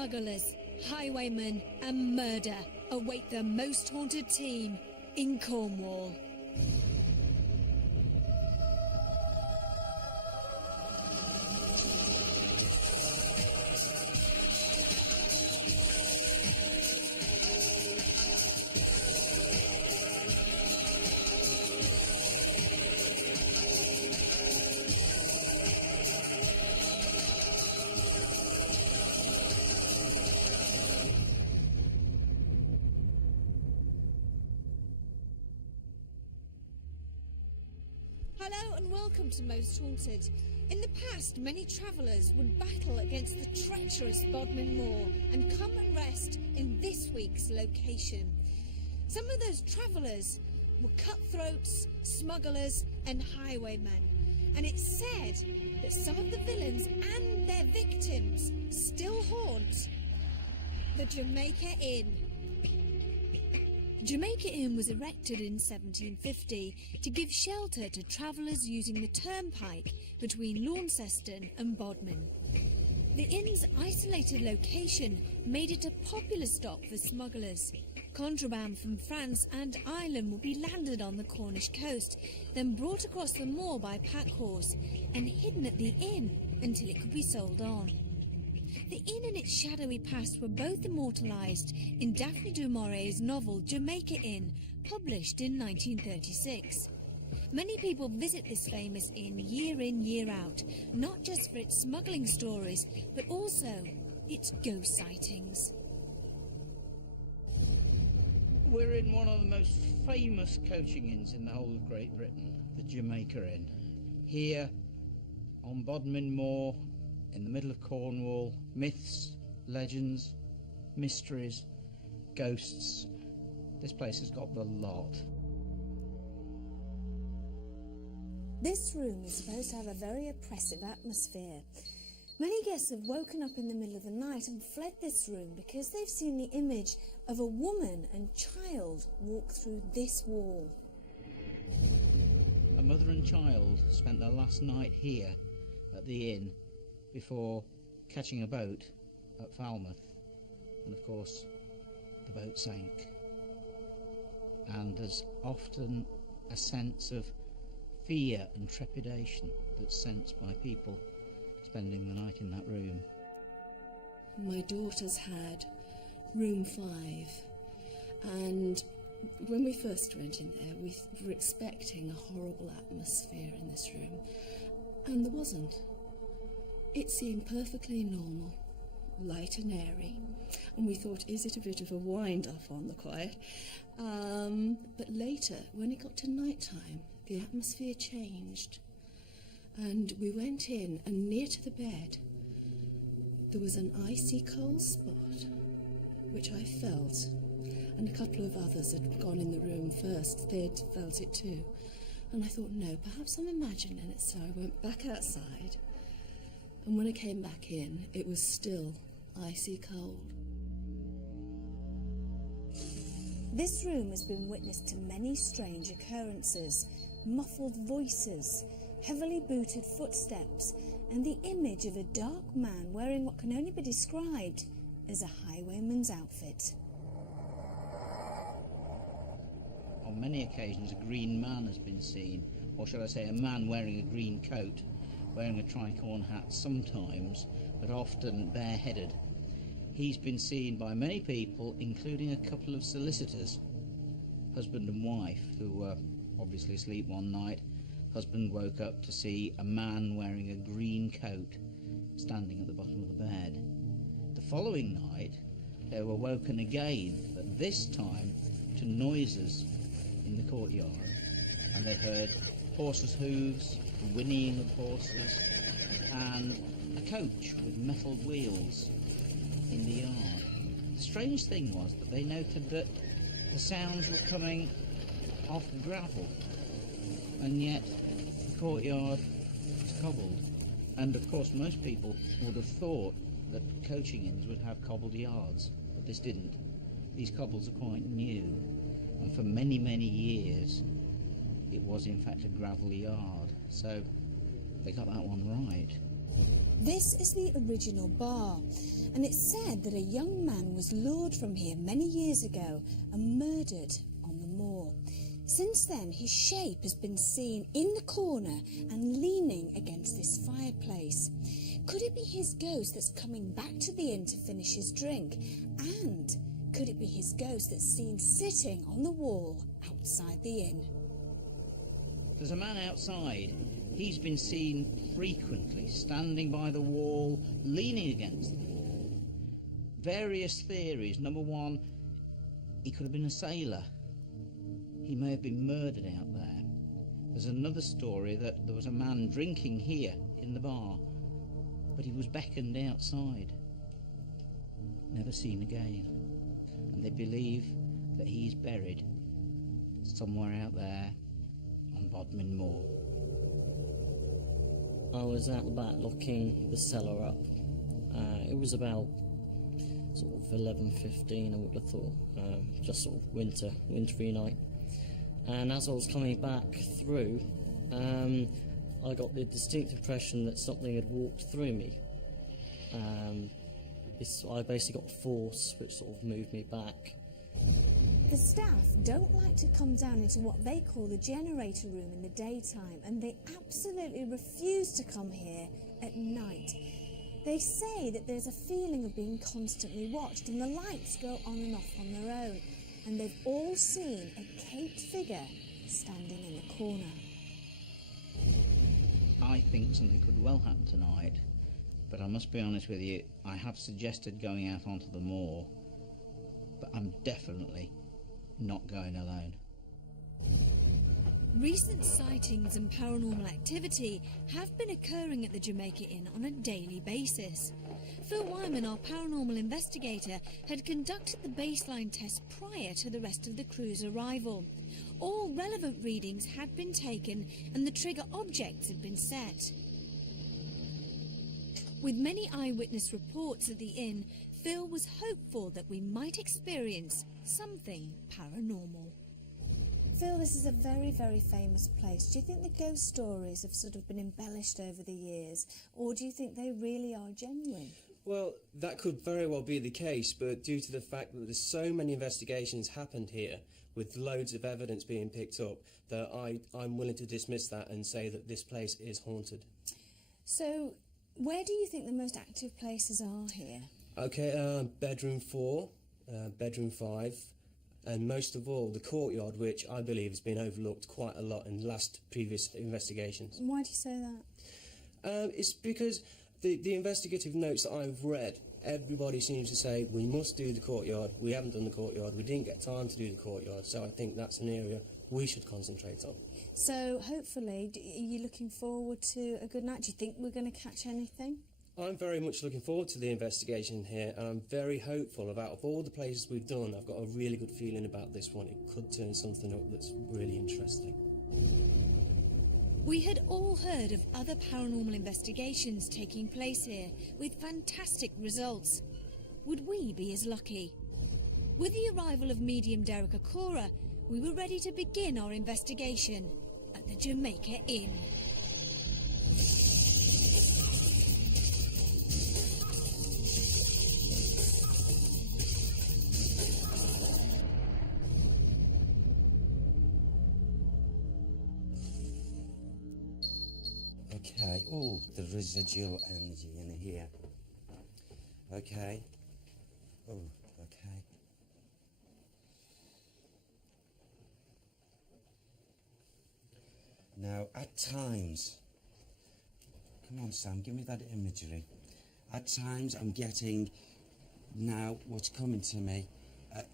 smugglers, highwaymen and murder await the most haunted team in Cornwall. Hello and welcome to Most Haunted. In the past, many travellers would battle against the treacherous Bodmin Moor and come and rest in this week's location. Some of those travellers were cutthroats, smugglers and highwaymen. And it's said that some of the villains and their victims still haunt the Jamaica Inn. Jamaica Inn was erected in 1750 to give shelter to travellers using the turnpike between Launceston and Bodmin. The inn's isolated location made it a popular stop for smugglers. Contraband from France and Ireland would be landed on the Cornish coast, then brought across the moor by pack horse and hidden at the inn until it could be sold on. The inn and its shadowy past were both immortalised in Daphne du Maurier's novel Jamaica Inn, published in 1936. Many people visit this famous inn year in, year out, not just for its smuggling stories, but also its ghost sightings. We're in one of the most famous coaching inns in the whole of Great Britain, the Jamaica Inn. Here on Bodmin Moor, in the middle of Cornwall, myths, legends, mysteries, ghosts. This place has got the lot. This room is supposed to have a very oppressive atmosphere. Many guests have woken up in the middle of the night and fled this room because they've seen the image of a woman and child walk through this wall. A mother and child spent their last night here at the inn before catching a boat at Falmouth, and of course the boat sank. And there's often a sense of fear and trepidation that's sensed by people spending the night in that room. My daughter's had room 5, and when we first went in there we were expecting a horrible atmosphere in this room, and there wasn't. It seemed perfectly normal, light and airy, and we thought, is it a bit of a wind-up on the quiet? But later, when it got to night time, the atmosphere changed, and we went in, and near to the bed, there was an icy cold spot, which I felt, and a couple of others had gone in the room first. They'd felt it too, and I thought, no, perhaps I'm imagining it, so I went back outside. And when I came back in, it was still icy cold. This room has been witness to many strange occurrences, muffled voices, heavily booted footsteps, and the image of a dark man wearing what can only be described as a highwayman's outfit. On many occasions a green man has been seen, or shall I say a man wearing a green coat, wearing a tricorn hat sometimes, but often bareheaded. He's been seen by many people, including a couple of solicitors, husband and wife, who were obviously asleep one night. Husband woke up to see a man wearing a green coat standing at the bottom of the bed. The following night they were woken again, but this time to noises in the courtyard, and they heard horses' hooves, the whinnying of horses, and a coach with metal wheels in the yard. The strange thing was that they noted that the sounds were coming off gravel, and yet the courtyard was cobbled. And of course most people would have thought that coaching inns would have cobbled yards, but this didn't. These cobbles are quite new, and for many, many years it was in fact a gravel yard, so they got that one right. This is the original bar, and it's said that a young man was lured from here many years ago and murdered on the moor. Since then, his shape has been seen in the corner and leaning against this fireplace. Could it be his ghost that's coming back to the inn to finish his drink? And could it be his ghost that's seen sitting on the wall outside the inn? There's a man outside. He's been seen frequently standing by the wall, leaning against the wall. Various theories. Number one, he could have been a sailor. He may have been murdered out there. There's another story that there was a man drinking here in the bar, but he was beckoned outside. Never seen again. And they believe that he's buried somewhere out there on Bodmin Moor. I was out the back locking the cellar up. It was about sort of 11:15, I would have thought, just sort of wintry night. And as I was coming back through, I got the distinct impression that something had walked through me. I basically got force which sort of moved me back. The staff don't like to come down into what they call the generator room in the daytime, and they absolutely refuse to come here at night. They say that there's a feeling of being constantly watched, and the lights go on and off on their own, and they've all seen a caped figure standing in the corner. I think something could well happen tonight, but I must be honest with you, I have suggested going out onto the moor, but I'm definitely not going alone. Recent sightings and paranormal activity have been occurring at the Jamaica Inn on a daily basis. Phil Wyman, our paranormal investigator, had conducted the baseline test prior to the rest of the crew's arrival. All relevant readings had been taken and the trigger objects had been set. With many eyewitness reports at the inn, Phil was hopeful that we might experience something paranormal. Phil, this is a very, very famous place. Do you think the ghost stories have sort of been embellished over the years, or do you think they really are genuine? Well, that could very well be the case, but due to the fact that there's so many investigations happened here, with loads of evidence being picked up, that I'm willing to dismiss that and say that this place is haunted. So, where do you think the most active places are here? Okay, bedroom 4, bedroom 5, and most of all, the courtyard, which I believe has been overlooked quite a lot in previous investigations. Why do you say that? It's because the investigative notes that I've read, everybody seems to say, we must do the courtyard, we haven't done the courtyard, we didn't get time to do the courtyard, so I think that's an area we should concentrate on. So, hopefully, are you looking forward to a good night? Do you think we're going to catch anything? I'm very much looking forward to the investigation here, and I'm very hopeful about, of all the places we've done, I've got a really good feeling about this one. It could turn something up that's really interesting. We had all heard of other paranormal investigations taking place here, with fantastic results. Would we be as lucky? With the arrival of medium Derek Okora, we were ready to begin our investigation at the Jamaica Inn. Okay, oh, the residual energy in here. Okay. Oh, okay. Now, at times, come on Sam, give me that imagery. At times I'm getting, now what's coming to me,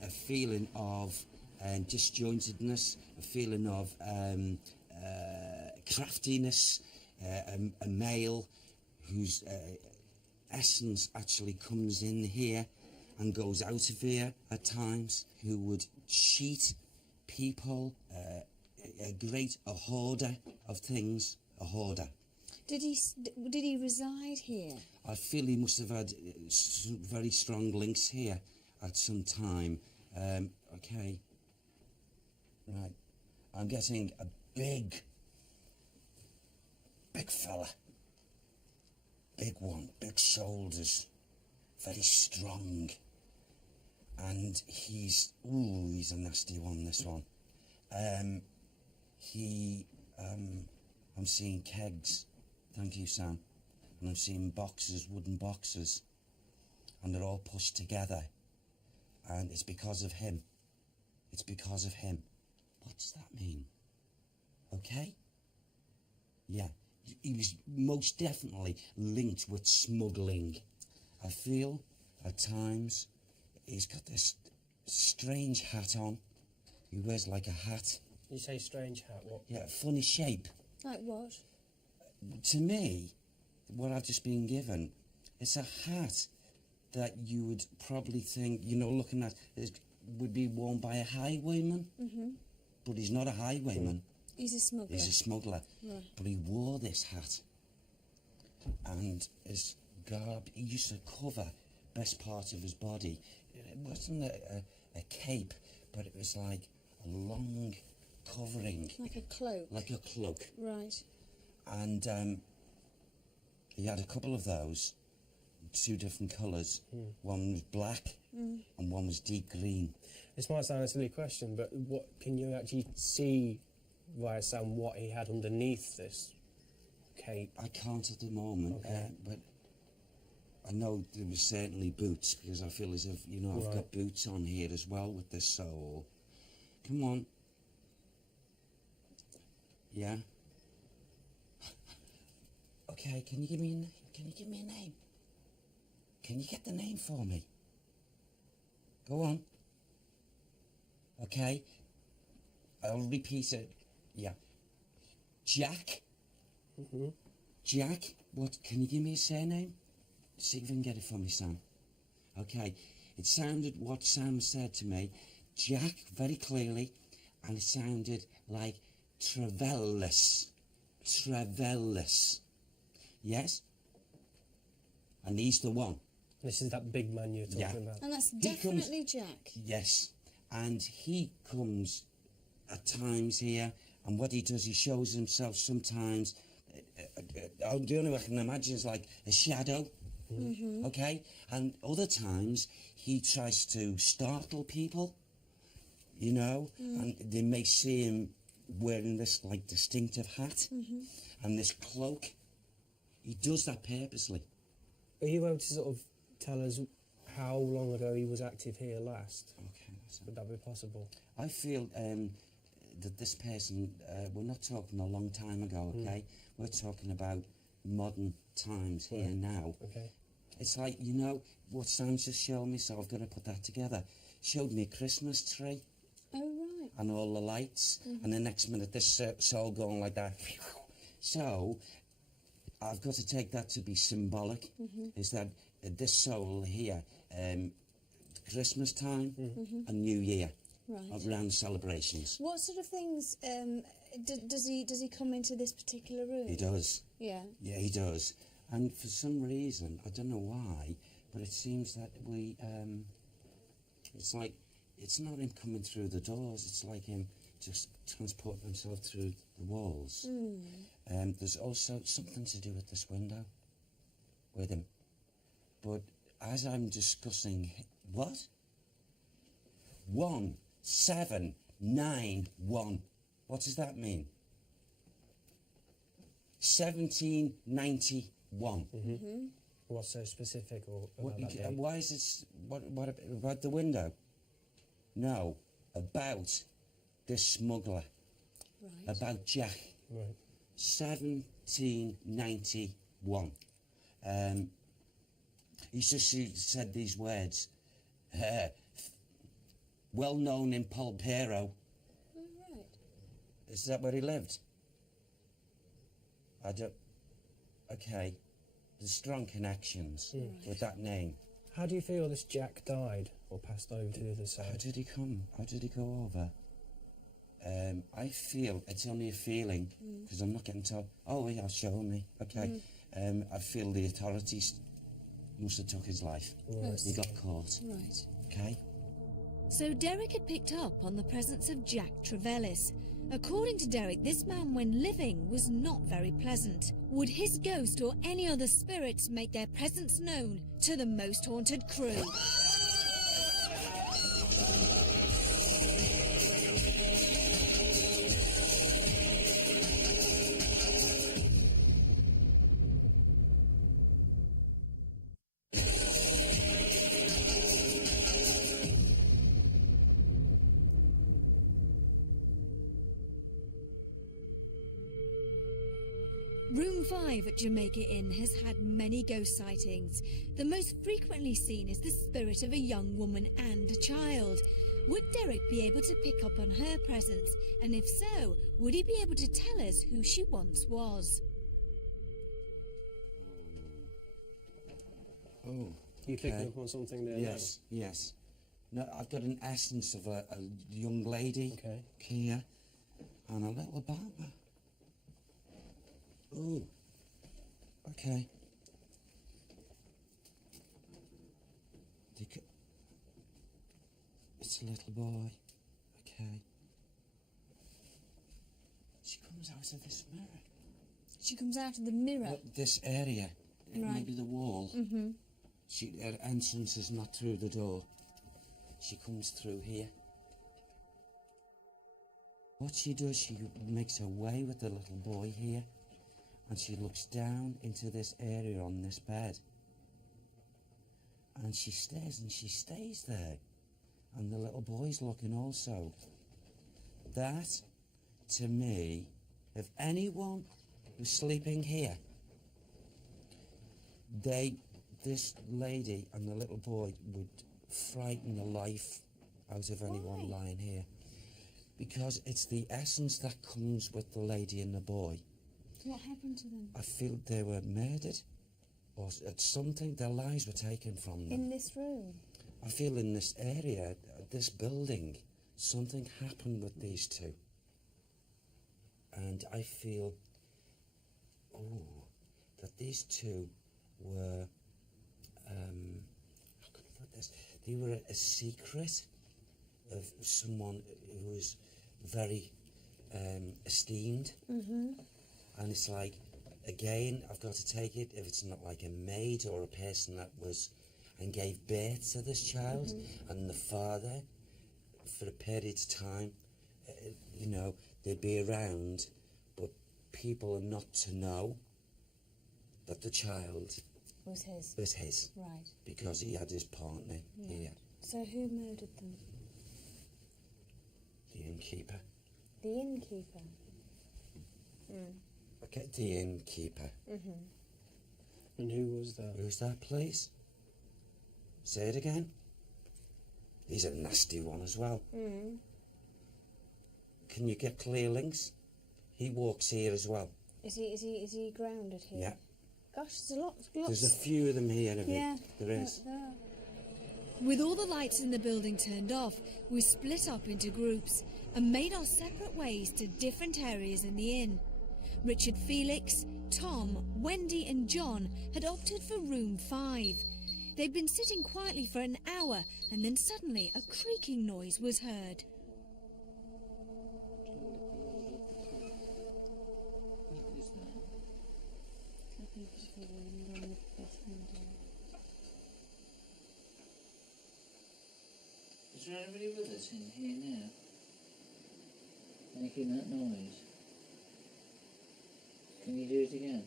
a feeling of disjointedness, a feeling of craftiness, a male whose essence actually comes in here and goes out of here at times, who would cheat people, a hoarder of things, a hoarder. Did he reside here? I feel he must have had very strong links here at some time. Okay, right, I'm getting a big fella, big one, big shoulders, very strong. And he's a nasty one, this one. I'm seeing kegs, thank you, Sam. And I'm seeing boxes, wooden boxes, and they're all pushed together. And it's because of him. It's because of him. What does that mean? Okay? Yeah, he was most definitely linked with smuggling. I feel, at times, he's got this strange hat on. He wears like a hat. You say strange hat, what? Yeah, funny shape. Like what? To me, what I've just been given, it's a hat that you would probably think, you know, looking at, it would be worn by a highwayman. Mm-hmm. But he's not a highwayman. He's a smuggler. He's a smuggler. Right. But he wore this hat. And his garb, he used to cover best part of his body. It wasn't a cape, but it was like a long covering. Like a cloak. Like a cloak. Right. And he had a couple of those, 2 different colours. One was black and one was deep green. This might sound a silly question, but what can you actually see via sound what he had underneath this cape? I can't at the moment, Okay. but I know there was certainly boots, because I feel as if, you know, I've got boots on here as well with this soul. Come on. Yeah? Okay, can you give me a name? Can you give me a name? Can you get the name for me? Go on. Okay. I'll repeat it. Yeah. Jack? Mm-hmm. Jack? What? Can you give me a surname? See if you can get it for me, Sam. Okay. It sounded what Sam said to me. Jack, very clearly. And it sounded like Trevellis. Trevellis. Yes? And he's the one. This is that big man you're talking about. And that's He definitely Jack. Yes. And he comes at times here, and what he does, he shows himself sometimes. The only way I can imagine is like a shadow. Mm-hmm. Okay? And other times, he tries to startle people, you know, and they may see him wearing this, like, distinctive hat and this cloak. He does that purposely. Are you able to sort of tell us how long ago he was active here last? Okay, that's Would that be possible? I feel that this person, we're not talking a long time ago, okay? We're talking about modern times here now. Okay. It's like, you know, what Sam's just showed me, so I've got to put that together. Showed me a Christmas tree Oh, right. and all the lights, and the next minute this soul going like that. So, I've got to take that to be symbolic, is that this soul here, Christmas time and New Year, Right. around celebrations. What sort of things does he come into this particular room? He does. Yeah. Yeah, he does. And for some reason, I don't know why, but it seems that it's like, it's not him coming through the doors, it's like him just transporting himself through the walls. There's also something to do with this window, with him. But as I'm discussing, what? 1791. What does that mean? 1791. What's so specific or What, about that date? why is this? What about the window? No, about this smuggler, Right. about Jack. Right. 1791. He's just said these words. Well known in Polpero. Oh, right. Is that where he lived? I don't. Okay. There's strong connections with that name. How do you feel this Jack died or passed over to the other How side? did he come? How did he go over? I feel, it's only a feeling, because I'm not getting told, oh yeah, show me, okay. I feel the authorities must have took his life. Right. He got caught, Right. okay. So Derek had picked up on the presence of Jack Trevellis. According to Derek, this man when living was not very pleasant. Would his ghost or any other spirits make their presence known to the most haunted crew? Room 5 at Jamaica Inn has had many ghost sightings. The most frequently seen is the spirit of a young woman and a child. Would Derek be able to pick up on her presence? And if so, would he be able to tell us who she once was? Oh, You picked up on something there? Yes, yes. No, I've got an essence of a young lady here and a little barber. Oh, okay. It's a little boy. Okay. She comes out of this mirror. She comes out of the mirror. This area, Right. maybe the wall. Mm-hmm. Her entrance is not through the door. She comes through here. What she does, she makes her way with the little boy here, and she looks down into this area on this bed. And she stares and she stays there. And the little boy's looking also. That, to me, if anyone was sleeping here, this lady and the little boy would frighten the life out of anyone lying here. Because it's the essence that comes with the lady and the boy. What happened to them? I feel they were murdered, or something, their lives were taken from them. In this room? I feel in this area, this building, something happened with these two. And I feel, that these two were, how can I put this? They were a secret of someone who was very esteemed. Mm-hmm. And it's like, again, I've got to take it, if it's not like a maid or a person that was and gave birth to this child, and the father, for a period of time, you know, they'd be around, but people are not to know that the child Was his. was his, Right. because he had his partner here, So who murdered them? the innkeeper. The innkeeper. Okay, the innkeeper. And who was that? Who's that, please? Say it again. He's a nasty one as well. Can you get clear links? He walks here as well. Is he grounded here? Yeah. Gosh, there's a lot. There's a few of them here. There is. With all the lights in the building turned off, we split up into groups and made our separate ways to different areas in the inn. Richard Felix, Tom, Wendy and John had opted for room 5. They'd been sitting quietly for an hour, and then suddenly a creaking noise was heard. Is there anybody with us in here now? Making that noise? Can you do it again?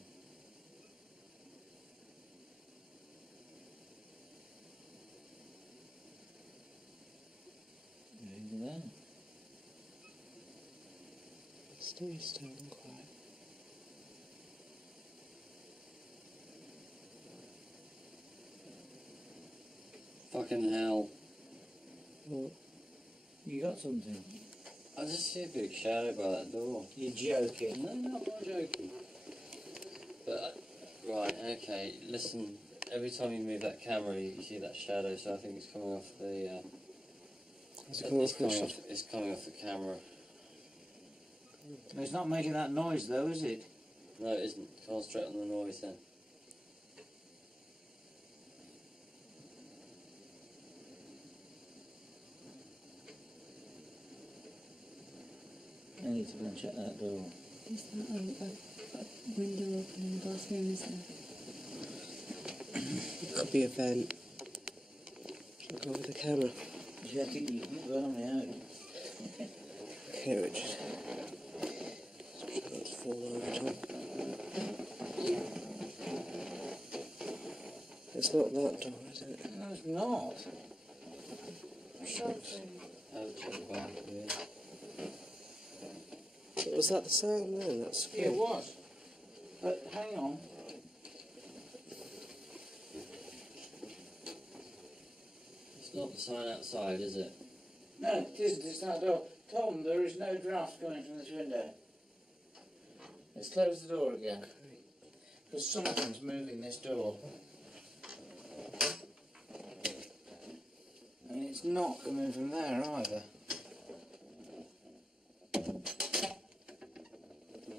Maybe that. Stay still and quiet. Fucking hell. Well, you got something? I just see a big shadow by that door. You're joking. No, I'm not joking. But, right, okay, listen, every time you move that camera you see that shadow, so I think it's coming off the, it's coming off the camera. It's not making that noise though, is it? No, it isn't. Concentrate on the noise then. to go and check that door. Is that a window open in the bathroom, is there? It could be a vent. I'll go with the camera. Check it, you can go on my own. Okay, Richard. Let's try not to fall over, Tom. It's not that door, is it? No, it's not. I'll check the back here. Was that the sound then? That's Yeah, it was. But hang on. It's not the sign outside, is it? No, it isn't. It's that door. Tom, there is no draft coming from this window. Let's close the door again. Because something's moving this door. And it's not coming from there either.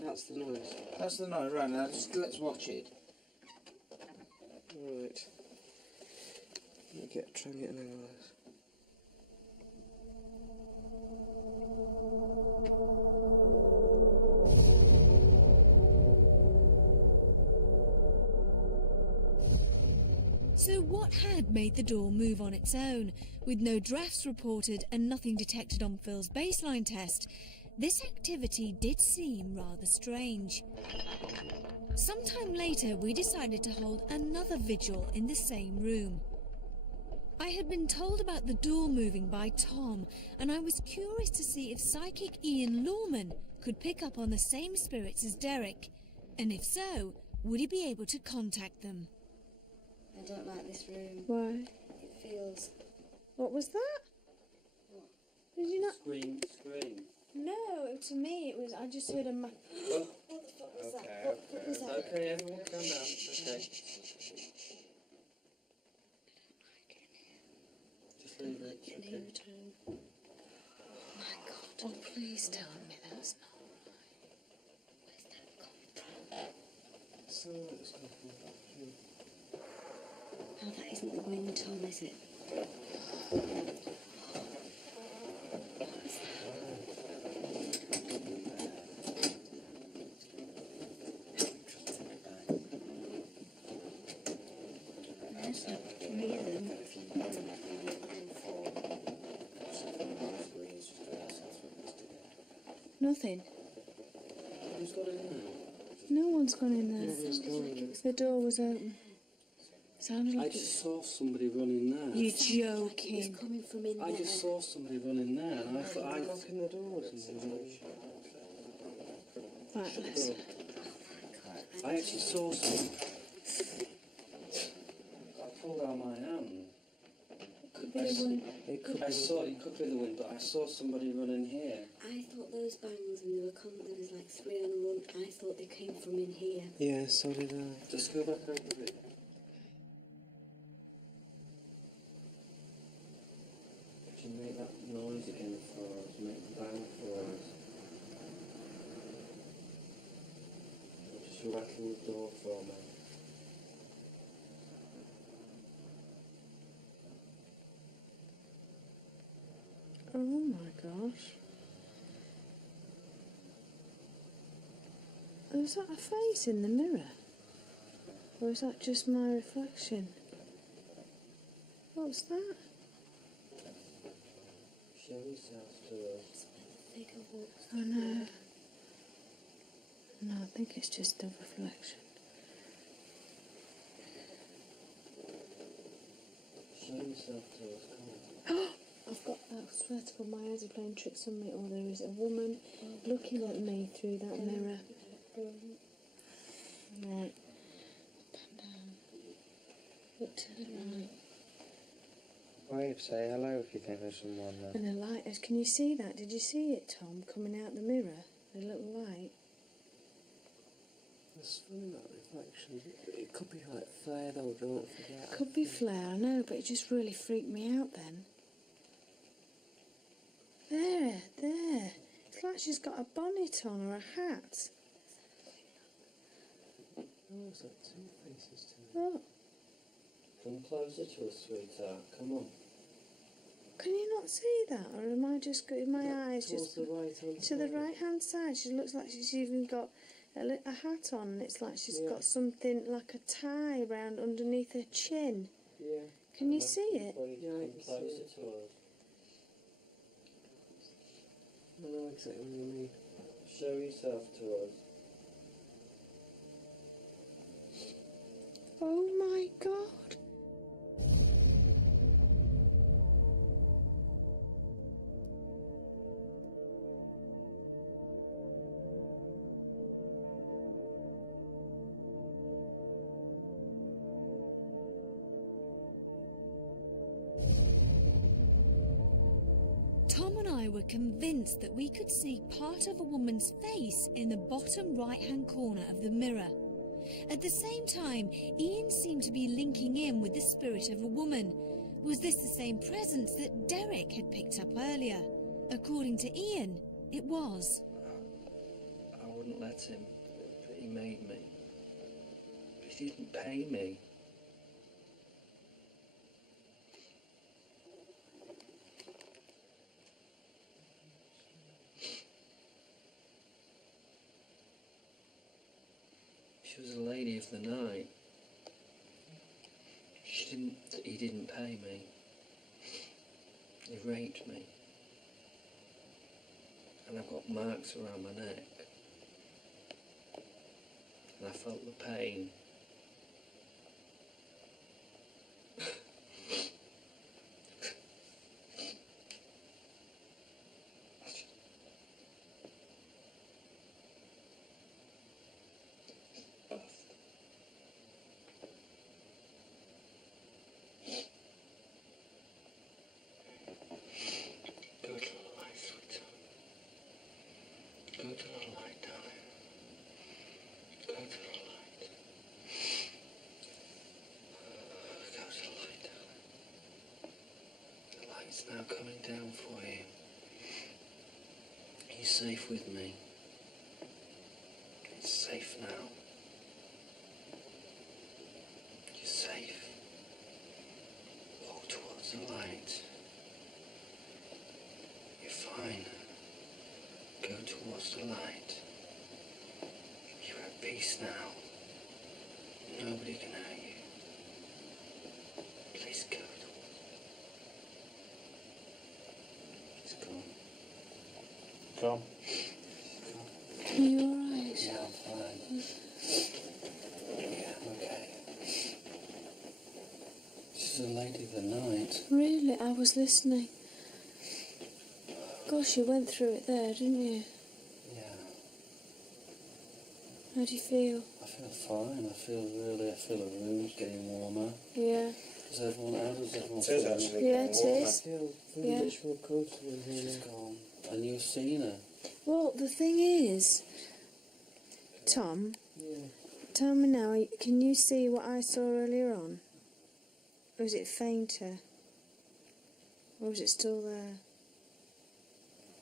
That's the noise. That's the noise. Right, now just let's watch it. Right. Let me try and get an analyze. So what had made the door move on its own? With no drafts reported and nothing detected on Phil's baseline test, this activity did seem rather strange. Sometime later, we decided to hold another vigil in the same room. I had been told about the door moving by Tom, and I was curious to see if psychic Ian Lawman could pick up on the same spirits as Derek, and if so, would he be able to contact them? I don't like this room. Why? It feels... What was that? Did you not? Scream. No, to me it was. I just heard a. What the fuck was that? What was that? Okay, everyone calm down. Okay. Just leave it. Can hear a tone. Oh my god. Oh, please tell me that's not right. Where's that come from? No, that isn't the wind, Tom, is it? There's like 3 of them. Nothing. Who's got in there? No one's gone in there. The door was open. Sounded I like just saw somebody run in there. you It's joking. coming from in there. I just saw somebody run in there, and I thought I'd knock in the door or something. Right, let's. I actually saw some. I pulled out my hand. Could be the wind. It could be the wind, but I saw somebody running here. I thought those bangs, and there was like 3 on the run, I thought they came from in here. Yeah, so did I. Just go back over it. Can you make that noise again for us? Make the bang for us. Just rattle the door for me. Oh my gosh. Was that a face in the mirror? Or is that just my reflection? What was that? Show yourself to us. Oh no. No, I think it's just a reflection. Show yourself to us, come on. I've got, I swear to God, my eyes are playing tricks on me, or there is a woman looking at me through that mirror. Right. Stand down. Look to the right. Wave, say hello if you think there's someone there. And the light is, can you see that? Did you see it, Tom, coming out the mirror? The little light? It's funny, that reflection. It could be like flare though, don't forget. Could be flare, I know, but it just really freaked me out then. There. It's like she's got a bonnet on or a hat. Oh, it's like 2 faces to it. Oh, Come closer to us, sweetheart. Come on. Can you not see that, or am I just got my eyes just the right-hand to the side. right-hand side? She looks like she's even got a hat on, and it's like she's Yeah. got something like a tie round underneath her chin. Yeah. Can you see it? Yeah, I can see Close it. it to us. I know exactly what you mean. Show yourself to us. Oh my God! Tom and I were convinced that we could see part of a woman's face in the bottom right-hand corner of the mirror. At the same time, Ian seemed to be linking in with the spirit of a woman. Was this the same presence that Derek had picked up earlier? According to Ian, it was. I wouldn't let him, but he made me. But he didn't pay me. She was a lady of the night. He didn't pay me. He raped me. And I've got marks around my neck. And I felt the pain. Go to the light, sweetheart. Go to the light, darling. Go to the light. Go to the light, darling. The light's now coming down for you. Are you safe with me? It's safe now. You're safe. Walk towards the light. You're fine. Go towards the light. You're at peace now. Nobody can hurt you. Please go towards She's gone. Come. Are you alright? Yeah, I'm fine. Yeah, I'm okay. She's a lady of the night. Really? I was listening. Gosh, you went through it there, didn't you? Yeah, How do you feel? I feel fine. I feel the room's getting warmer. Yeah. How does everyone It feel? is actually. Yeah, it I is. feel Yeah. very much more comfortable in here She's now. gone. And you've seen her. Well, the thing is, Tom, Yeah. tell me now, can you see what I saw earlier on? Or is it fainter? Or is it still there?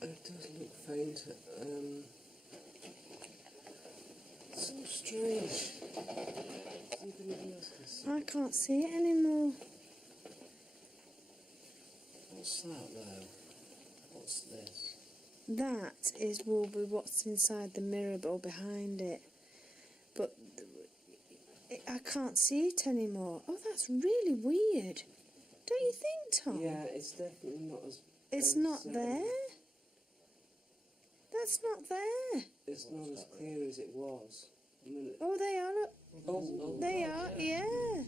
It does look faint. So strange. See if anybody else can see. I can't see it anymore. What's that though? What's this? That will be what's inside the mirror or behind it. But I can't see it anymore. Oh, that's really weird. Don't you think, Tom? Yeah, it's definitely not as. It's as, not um, there. That's not there. It's not as clear as it was. I mean, Oh, they are. Look. Oh, They are, yeah.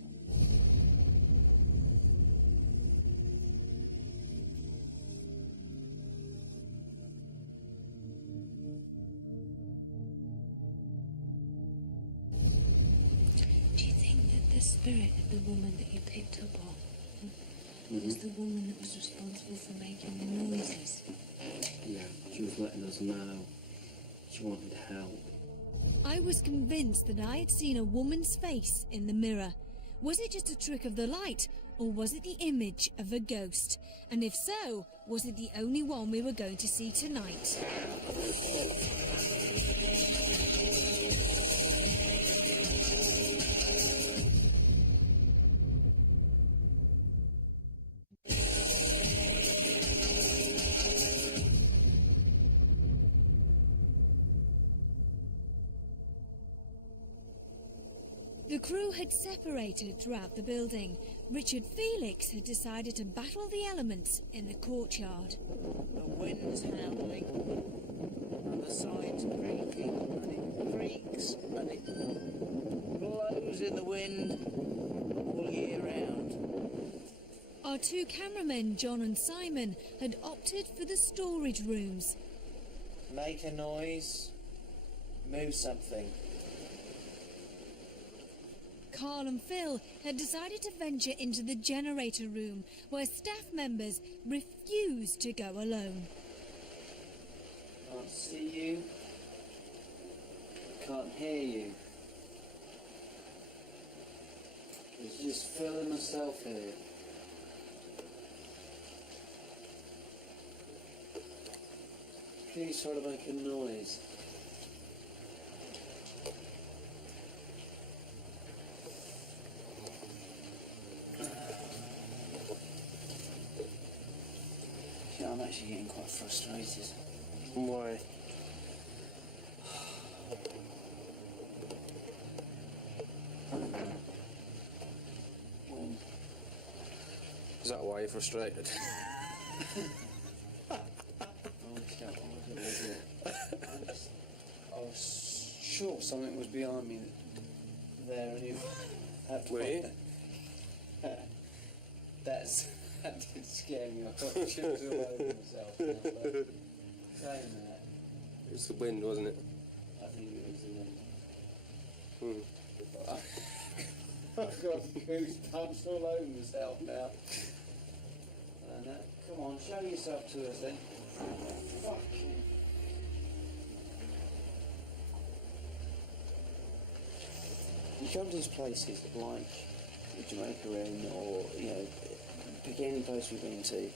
Do you think that the spirit of the woman that you picked up on was the woman that was responsible for making the noises? Yeah, she was letting us know. She wanted help. I was convinced that I had seen a woman's face in the mirror. Was it just a trick of the light, or was it the image of a ghost? And if so, was it the only one we were going to see tonight? crew had separated throughout the building. Richard Felix had decided to battle the elements in the courtyard. The wind's howling, and the side's creaking, and it creaks, and it blows in the wind all year round. Our two cameramen, John and Simon, had opted for the storage rooms. Make a noise. Move something. Carl and Phil had decided to venture into the generator room, where staff members refused to go alone. Can't see you. Can't hear you. There's just Phil and myself here. Please try to make a noise. Yeah, I'm actually getting quite frustrated. Why? Is that why you're frustrated? I was sure something was behind me there, and you. Were you? That did scare me. I thought I should have all over myself. Now, but saying that, It was the wind, wasn't it? I think it was the wind. I've got goosebumps all over myself now. And, come on, show yourself to us then. Fuck you. You come to these places like the Jamaica Inn or, pick any place we've been to.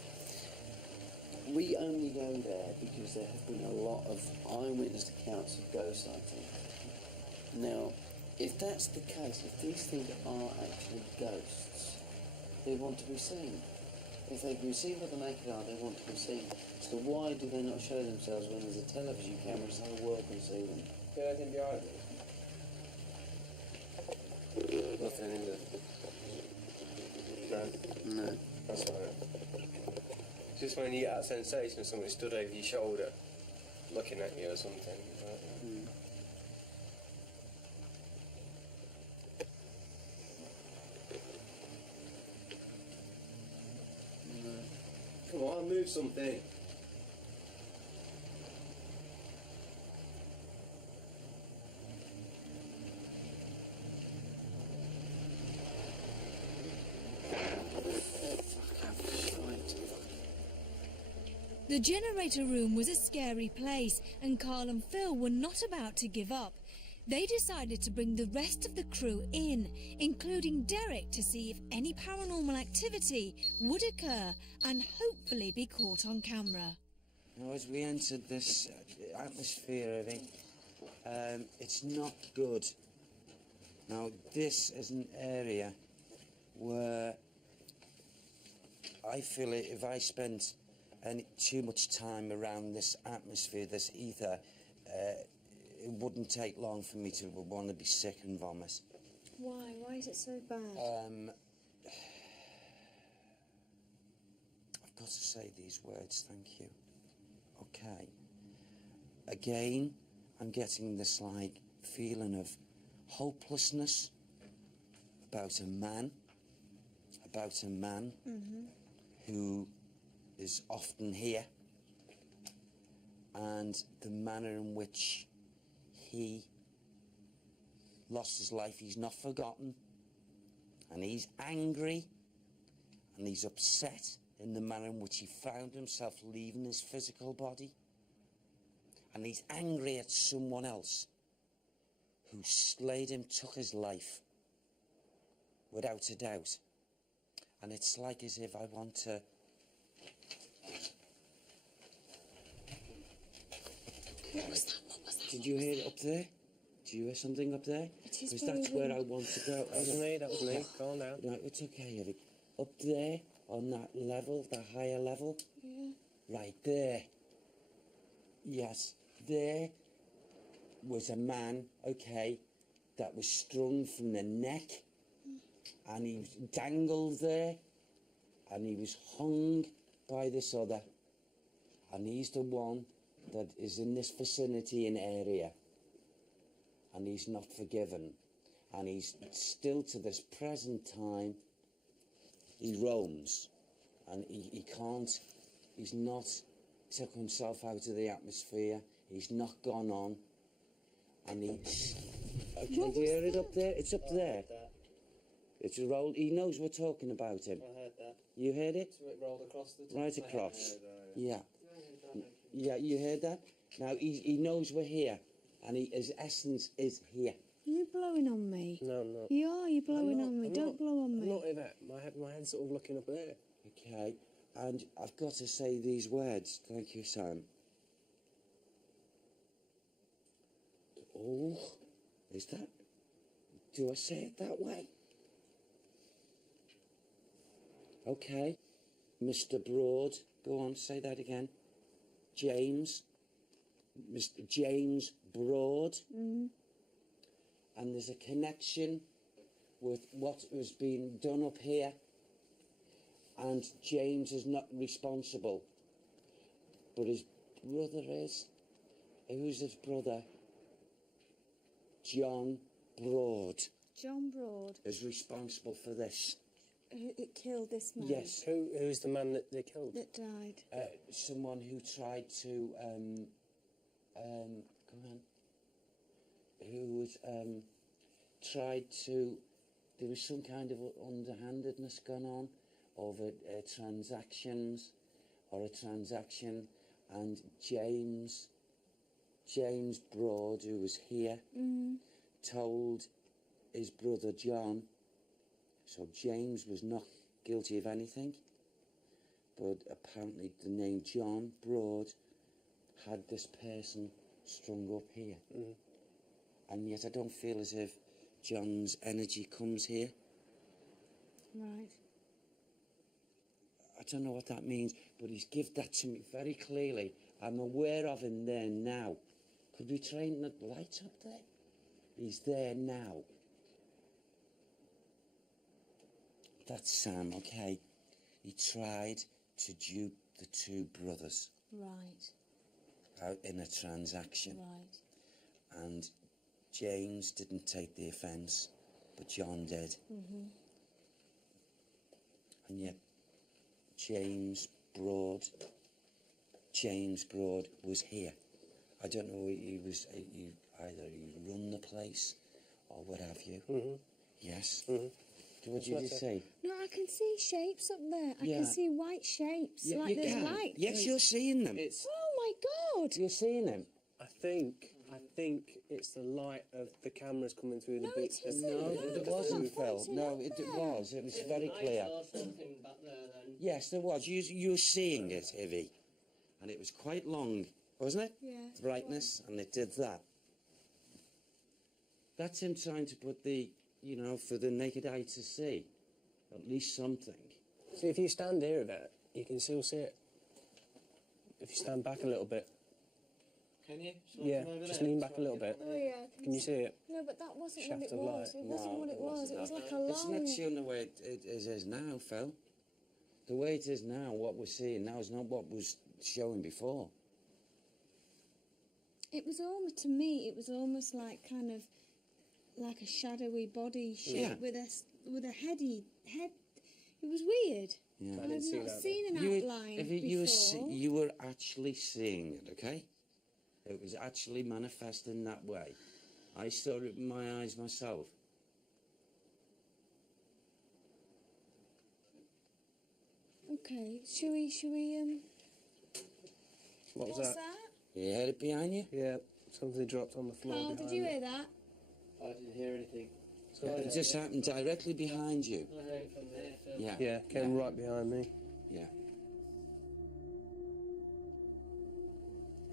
We only go there because there have been a lot of eyewitness accounts of ghost sighting. Now, if that's the case, if these things are actually ghosts, they want to be seen. If they can be seen by the naked eye, they want to be seen. So why do they not show themselves when there's a television camera so the world can see them? Anything behind it? Nothing in there. No. No. That's all right. It's just when you get that sensation of somebody stood over your shoulder, looking at you or something. Come on, move something. The generator room was a scary place, and Carl and Phil were not about to give up. They decided to bring the rest of the crew in, including Derek, to see if any paranormal activity would occur and hopefully be caught on camera. Now, as we entered this atmosphere of it, it's not good. Now, this is an area where I feel if I spent too much time around this atmosphere, this ether, it wouldn't take long for me to want to be sick and vomit. Why? Why is it so bad? I've got to say these words, thank you. Okay. Again, I'm getting this, feeling of hopelessness about a man who is often here, and the manner in which he lost his life, he's not forgotten, and he's angry, and he's upset in the manner in which he found himself leaving his physical body, and he's angry at someone else who slayed him, took his life, without a doubt. And it's like as if I want to... What was that? What was that? Did you hear it up there? Did you hear something up there? It is Because that's where I moving. want to go. That was me. Calm down. Right, it's okay, Eric. Up there, on that level, the higher level. Yeah. Right there. Yes, there was a man, okay, that was strung from the neck, and he was dangled there, and he was hung by this other, and he's the one that is in this vicinity and area, and he's not forgiven, and he's still to this present time, he roams, and he can't, he's not took himself out of the atmosphere, he's not gone on, and he's... Okay, do you hear it up there? It's up there. It's a roll. He knows we're talking about him. I heard that. You heard it? So it rolled across the top. Right across. Yeah. Yeah, you heard that? Now, he knows we're here, and his essence is here. Are you blowing on me? No, I'm not. You are, you're blowing I'm on me. I'm Don't not- blow on I'm me. not like that. My head's sort of looking up there. Okay, and I've got to say these words. Thank you, Sam. Oh, is that... Do I say it that way? Okay. Mr. Broad. Go on, say that again. James. Mr. James Broad. Mm. And there's a connection with what was being done up here. And James is not responsible. But his brother is. Who's his brother? John Broad John Broad, is responsible for this. it killed this man. Yes. Who's the man that they killed? That died. Someone who tried to, come on, who was, tried to, there was some kind of underhandedness going on over transactions, or a transaction, and James Broad, who was here, told his brother John, so James was not guilty of anything, but apparently the name John Broad had this person strung up here. And yet I don't feel as if John's energy comes here. Right. I don't know what that means, but he's given that to me very clearly. I'm aware of him there now. Could we train the light up there? He's there now. That's Sam, okay. He tried to dupe the two brothers Right. out in a transaction. Right. And James didn't take the offence, but John did. And yet James Broad was here. I don't know, he was, either he run the place or what have you. Yes? What did you say? No, I can see shapes up there. I Yeah. can see white shapes, Yeah, like you there's can. light. Yes, you're seeing them. It's. Oh my God! You're seeing them. I think it's the light of the cameras coming through the No, bits. it isn't. No, No, it it's wasn't, not Phil. pointing No, up it there. was. It was very clear. I saw something back there then. Yes, there was. You're seeing it, Ivy. And it was quite long, wasn't it? Yeah. The brightness, and it did that. That's him trying to put the, you know, for the naked eye to see. At least something. See, if you stand here a bit, you can still see it. If you stand back a little bit. Can you? Yeah, just lean back a little bit. Oh yeah. Can you see it? No, but that wasn't Shaft what it of was. light. It wasn't what it was. It was like a It's long. not shown the way it is now, Phil. The way it is now, what we're seeing now, is not what was showing before. It was almost, to me, it was almost like kind of like a shadowy body shape Yeah. with a head. It was weird. Yeah. And I've see not that. seen an You, outline if you before. you were actually seeing it, okay? It was actually manifesting that way. I saw it with my eyes myself. Okay, should we What was what's that? that? You heard it behind you? Yeah, something dropped on the floor. Carl, behind did you me. hear that? I didn't hear anything. It just happened directly behind you. I heard it from there, Phil. Yeah. Yeah, came right behind me. Yeah.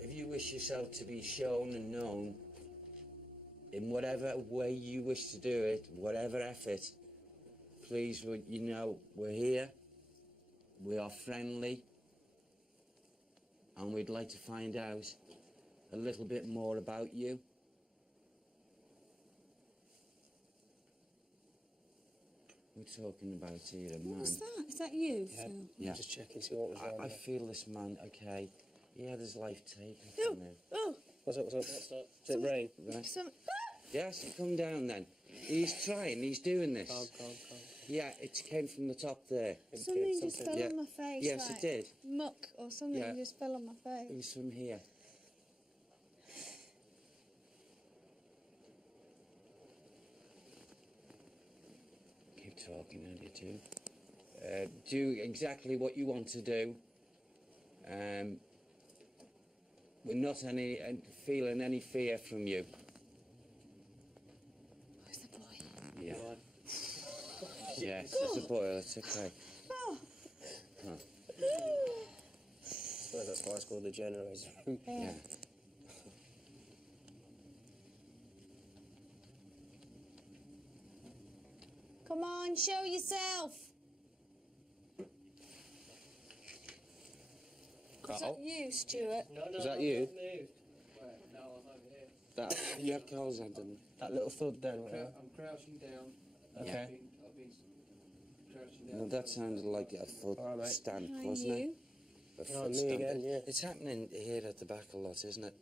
If you wish yourself to be shown and known in whatever way you wish to do it, whatever effort, please, you know, we're here, we are friendly, and we'd like to find out a little bit more about you. we're talking about here, a man. What was that? Is that you, Yeah, Phil? Yeah. Just checking, see what was wrong. I there. feel this man, okay. He had his life taken Oh, from him. oh, What's up? Is it rain? Right. some... Yes, come down then. He's trying, he's doing this. Calm. Yeah, it came from the top there. Something just fell Yeah. on my face. Yes, like it did. Muck or something Yeah. just fell on my It face. was from here. Keep talking, and you two. Do exactly what you want to do. We're not feeling any fear from you. Where's the boy? Yeah. Yes, it's a boy. It's okay. Oh, Well, that's why it's called the generator. yeah. Come on, show yourself. Is that you, Stuart? Is that you? That, yeah, Carl's had them. That little thud then, right? I'm crouching down. Okay. I've been crouching down. Well, that sounded like a foot All right, mate. stamp, Behind wasn't you. it? A Oh, foot me stamp. again, yeah. It's happening here at the back a lot, isn't it?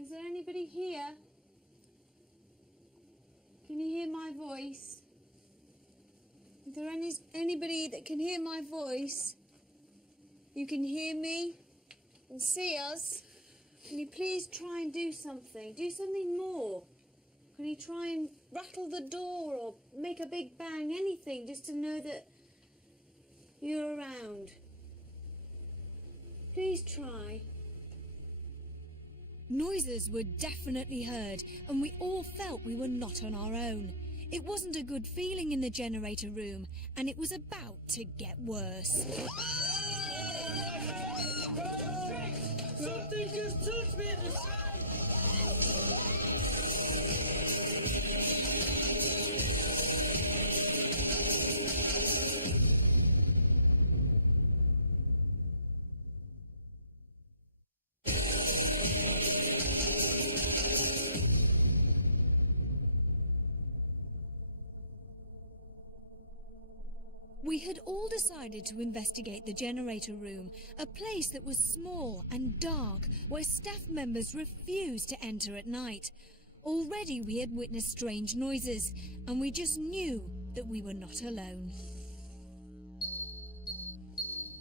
Is there anybody here? Can you hear my voice? Is there anybody that can hear my voice? You can hear me and see us. Can you please try and do something? Do something more. Can you try and rattle the door or make a big bang? Anything just to know that you're around. Please try. Noises were definitely heard, and we all felt we were not on our own. It wasn't a good feeling in the generator room, and it was about to get worse. Something just touched me at the side! We had all decided to investigate the generator room, a place that was small and dark, where staff members refused to enter at night. Already we had witnessed strange noises, and we just knew that we were not alone.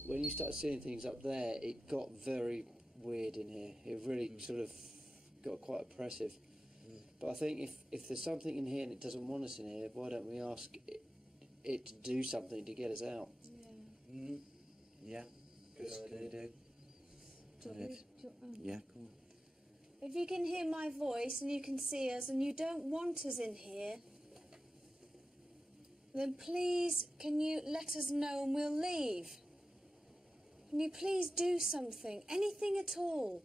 When you started seeing things up there, it got very weird in here. It really sort of got quite oppressive. But I think if there's something in here and it doesn't want us in here, why don't we ask it to do something to get us out? Yeah. What can we do? Yeah, come on. If you can hear my voice and you can see us and you don't want us in here, then please can you let us know and we'll leave. Can you please do something? Anything at all.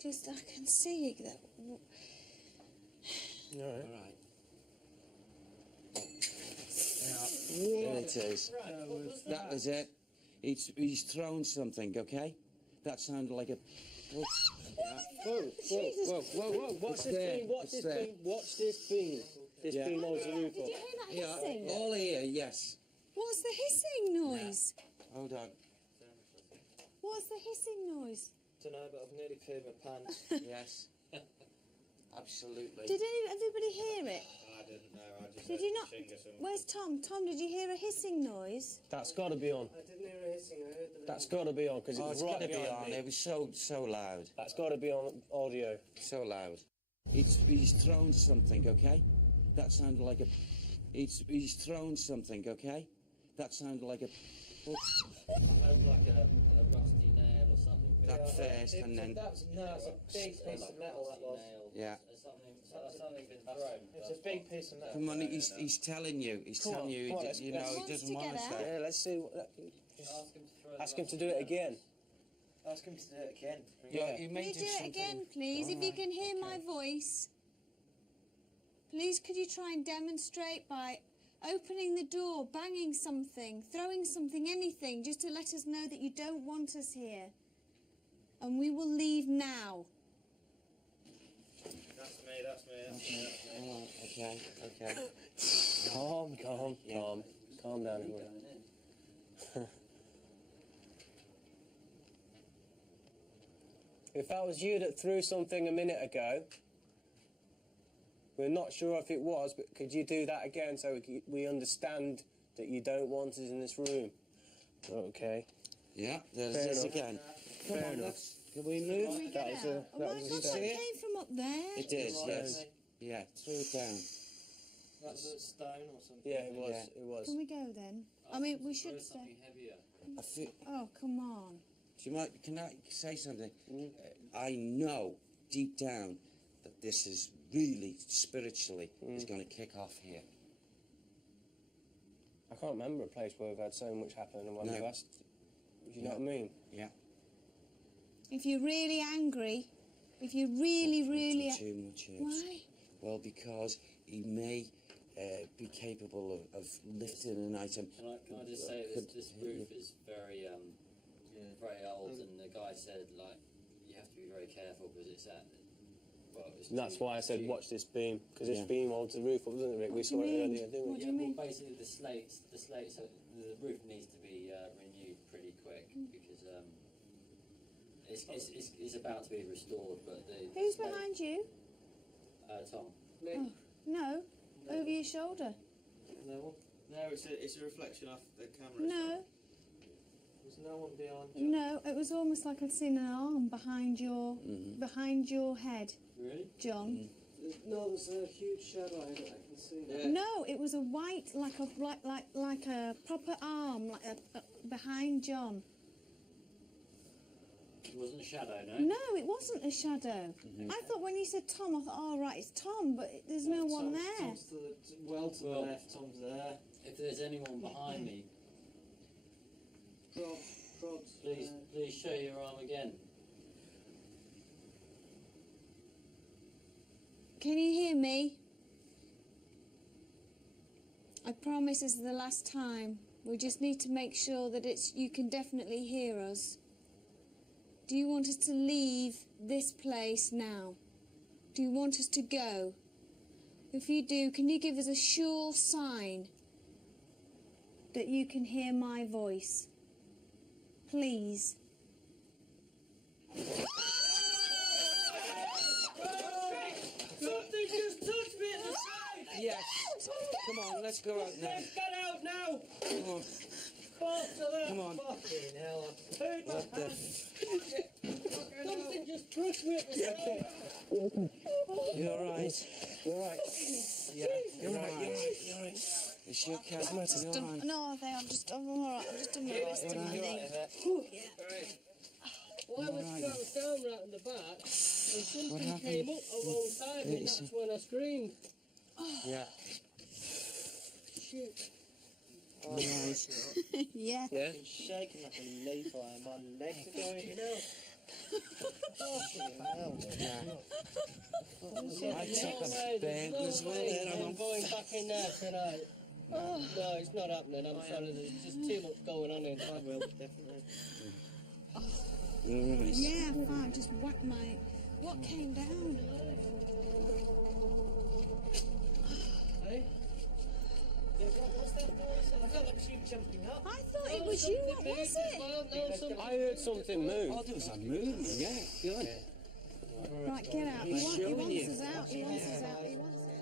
Just, I can see that. All right. All right. There it is. That was it. He's thrown something, okay? That sounded like a... Whoa. Watch It's this there, beam, watch it's this there. beam, watch this beam. This Yeah. beam on the roof. Did you hear that hissing? All here, yes. What's the hissing noise? Hold on. What's the hissing noise? Don't know, but I've nearly cleared my pants. Yes. Absolutely. Did everybody hear it? I didn't know, I just Did you not? Where's Tom? Tom, did you hear a hissing noise? That's got to be on. I didn't hear a hissing, I heard the... That's got to be on because it Oh, was it's right got to be behind on. me. It was so loud. That's got to be on audio. So loud. He's thrown something, okay? That sounded like a... He's thrown something, okay? That sounded like a... I hope like a rusty nail or something. That first, and then... That's a big piece of metal, that was. Yeah. Something been thrown. It's a big piece of metal. Come on, he's telling you. He's Come telling on, you, come on, he let's- you know, let's- he doesn't want us Together. there. Yeah, let's see. Just Ask him to throw ask him to do it again. Ask him to do it again. Yeah, you Can may you do do it something. again, please? If you can hear my voice, please could you try and demonstrate by opening the door, banging something, throwing something, anything, just to let us know that you don't want us here. And we will leave now. That's me. Oh, okay. Calm down, everyone. If that was you that threw something a minute ago, we're not sure if it was, but could you do that again so we understand that you don't want us in this room? Okay. Yeah, there's this again. Fair enough. Can we move? Can we get out? that Oh my was a God, that step. came from up there. It is, yes. Yeah, throw it down. That's a stone or something. Yeah, it was. Yeah. It was. Can we go then? I mean, we should stay. Something heavier. I feel, Oh, come on. do you mind, can I say something? I know deep down that this is really spiritually is going to kick off here. I can't remember a place where we've had so much happen in one No. of us. Do you know what I mean? Yeah. If you're really angry, if you're really... Too much. Why? Well, because he may be capable of lifting an item. Can I just say this roof is very very old, and the guy said like you have to be very careful because it's at. Well, it's And that's why I said watch this beam, because this Yeah. beam holds the roof up, doesn't it, Rick? We saw it earlier, didn't What we? do you mean? Well, basically the slates, the roof needs to be renewed pretty quick because it's about to be restored. But the Who's slate- behind you? Tom. Oh, no, over your shoulder. No, it's a reflection off the camera. No, There's no one behind you. no, it was almost like I'd seen an arm behind your head, Really? John. No, there's a huge shadow. I can see that. No, it was a white, like a proper arm, like behind John. It wasn't a shadow, no. No, it wasn't a shadow. I thought when you said Tom, I thought, oh right, it's Tom, but there's no one there. Tom's to the Well, left. Tom's there. If there's anyone behind me, Probs. please show your arm again. Can you hear me? I promise this is the last time. We just need to make sure that you can definitely hear us. Do you want us to leave this place now? Do you want us to go? If you do, can you give us a sure sign that you can hear my voice? Please. Something just touched me at the side! Yes. Come on, let's go out now. Let's get out now! Come on. Come on. Fucking hell. What the Something just pushed me at the side! You're all right. You're all right. Yeah, you're all right. You're all right. Is she okay? You're all right. No, I'm all right. I'm just doing my best to my knee. Well, I was down right in the back, and something came up alongside me, and that's when I screamed. Yeah. Shit. All right. Yeah. Yeah. I'm shaking like a leaf, my legs are going, you know. Fucking hell. I took a bang as well. I'm going back in there tonight. No, it's not happening. I'm sorry. There's just too much going on in. I will, definitely. You're right. Yeah, fine. Just whack my... What came down? Hey? Yeah, what's that noise? I thought it was you jumping up. I thought it was you. What was it? I heard something move. Oh, there was a movement. Yeah, good. Right, get out. He He's wants showing you. us out. He wants us out. He wants us out.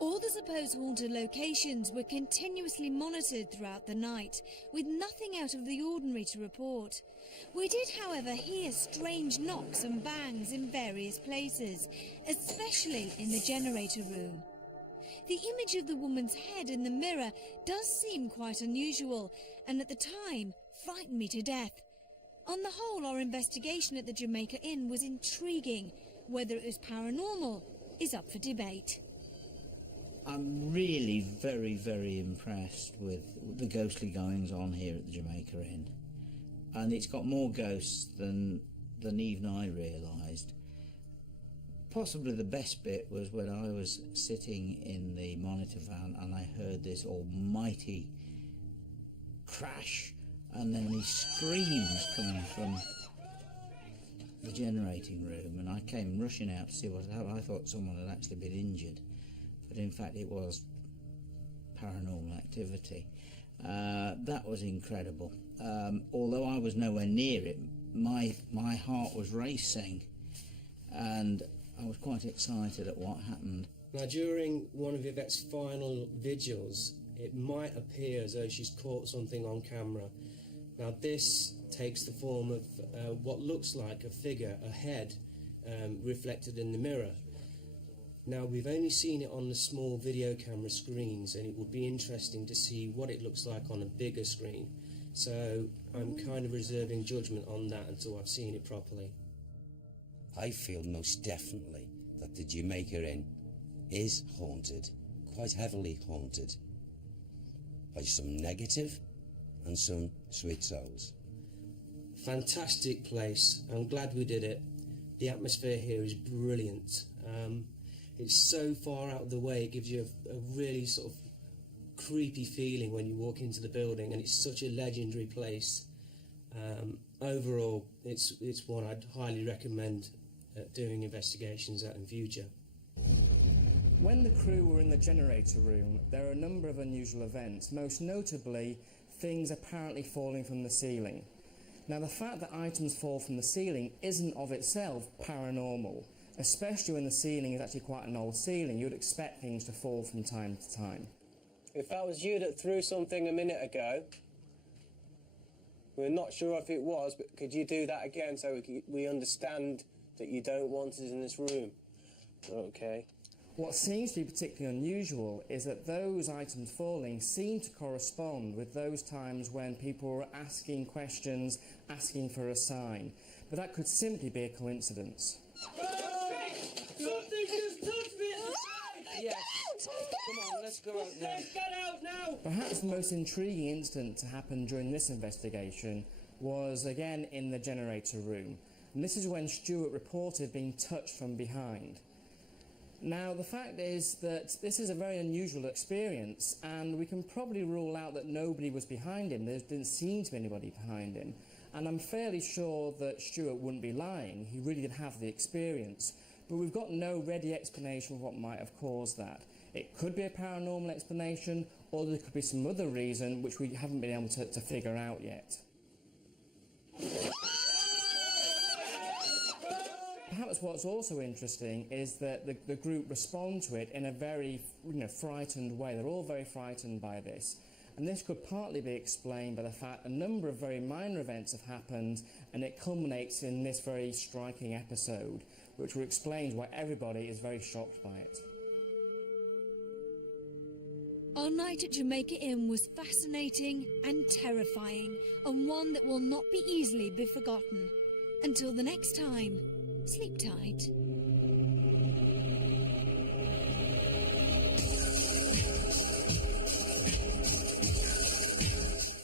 All the supposed haunted locations were continuously monitored throughout the night, with nothing out of the ordinary to report. We did, however, hear strange knocks and bangs in various places, especially in the generator room. The image of the woman's head in the mirror does seem quite unusual, and at the time frightened me to death. On the whole, our investigation at the Jamaica Inn was intriguing. Whether it was paranormal is up for debate. I'm really very, very impressed with the ghostly goings on here at the Jamaica Inn. And it's got more ghosts than even I realised. Possibly the best bit was when I was sitting in the monitor van and I heard this almighty crash and then these screams coming from the generating room, and I came rushing out to see what happened. I thought someone had actually been injured. but in fact it was paranormal activity. That was incredible. Although I was nowhere near it, my heart was racing, and I was quite excited at what happened. Now, during one of Yvette's final vigils, it might appear as though she's caught something on camera. Now, this takes the form of what looks like a figure, a head, reflected in the mirror. Now, we've only seen it on the small video camera screens, and it would be interesting to see what it looks like on a bigger screen. So I'm kind of reserving judgment on that until I've seen it properly. I feel most definitely that the Jamaica Inn is haunted, quite heavily haunted, by some negative and some sweet souls. Fantastic place. I'm glad we did it. The atmosphere here is brilliant. It's so far out of the way, it gives you a really sort of creepy feeling when you walk into the building, and it's such a legendary place. Overall, it's one I'd highly recommend doing investigations at in future. When the crew were in the generator room, there are a number of unusual events, most notably things apparently falling from the ceiling. Now, the fact that items fall from the ceiling isn't of itself paranormal, especially when the ceiling is actually quite an old ceiling. You'd expect things to fall from time to time. If that was you that threw something a minute ago, we're not sure if it was, but could you do that again so we understand that you don't want us in this room? Okay. What seems to be particularly unusual is that those items falling seem to correspond with those times when people were asking questions, asking for a sign. But that could simply be a coincidence. Something just touched me! Yes. Come on, let's go out now. Get out now! Perhaps the most intriguing incident to happen during this investigation was again in the generator room. And this is when Stuart reported being touched from behind. Now, the fact is that this is a very unusual experience, and we can probably rule out that nobody was behind him. There didn't seem to be anybody behind him. And I'm fairly sure that Stuart wouldn't be lying. He really did have the experience. But we've got no ready explanation of what might have caused that. It could be a paranormal explanation, or there could be some other reason which we haven't been able to figure out yet. Perhaps what's also interesting is that the group respond to it in a very frightened way. They're all very frightened by this. And this could partly be explained by the fact a number of very minor events have happened, and it culminates in this very striking episode, which explains why everybody is very shocked by it. Our night at Jamaica Inn was fascinating and terrifying, and one that will not be easily be forgotten. Until the next time, sleep tight.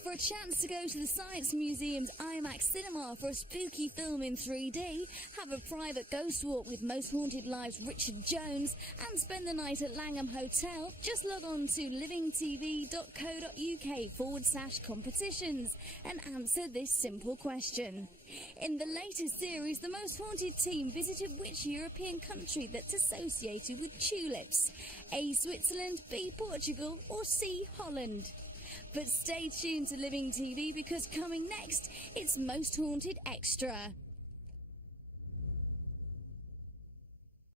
For a chance to go to the Science Museum's IMAX cinema for a spooky film in 3D, have a private ghost walk with Most Haunted Live's Richard Jones, and spend the night at Langham Hotel, just log on to livingtv.co.uk/competitions and answer this simple question. In the latest series, the Most Haunted team visited which European country that's associated with tulips? A. Switzerland, B. Portugal, or C. Holland? But stay tuned to Living TV, because coming next, it's Most Haunted Extra.